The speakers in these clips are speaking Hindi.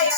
Bye.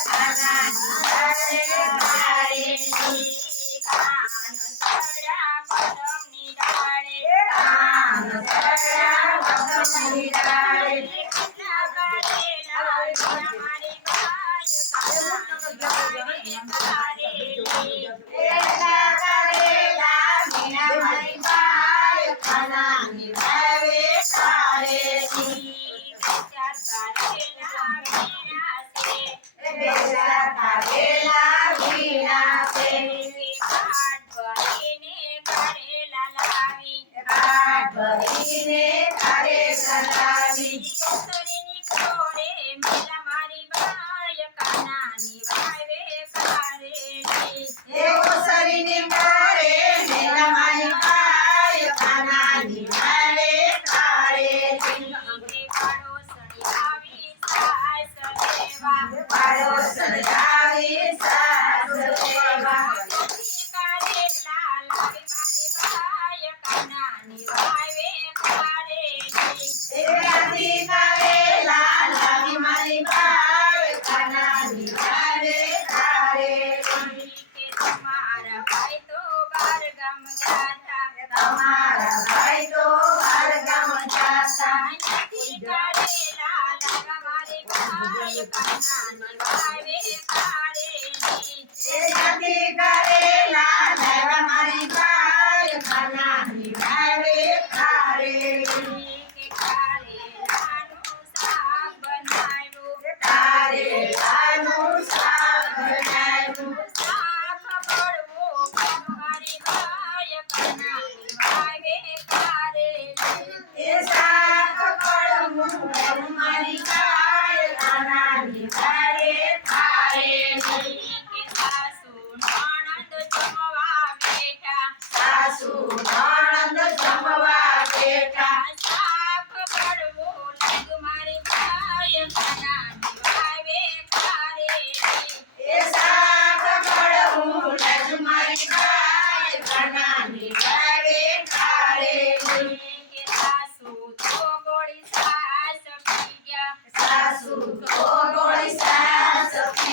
Running in more. Yes.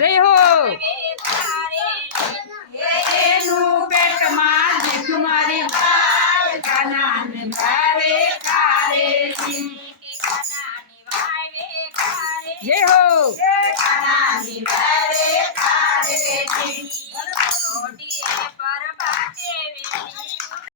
जय हो। जय हो।